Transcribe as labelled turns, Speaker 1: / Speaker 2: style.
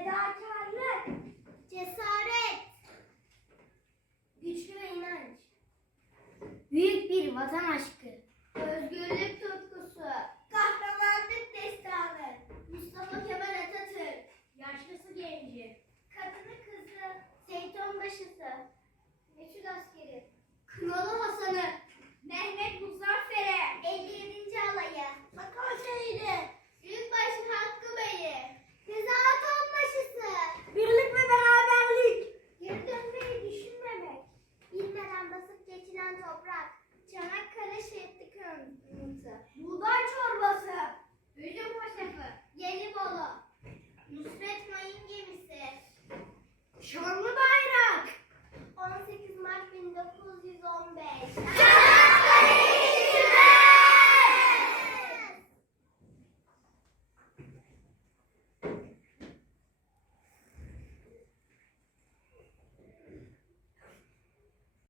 Speaker 1: Fedakarlık, cesaret, güçlü inanç, büyük bir vatan aşkı,
Speaker 2: özgürlük tutkusu, kahramanlık destanı,
Speaker 1: Mustafa Kemal Atatürk,
Speaker 2: yaşlısı genci,
Speaker 1: kadını kızı, zeyton başısı,
Speaker 2: meçhul askeri,
Speaker 1: kınalı Exactly.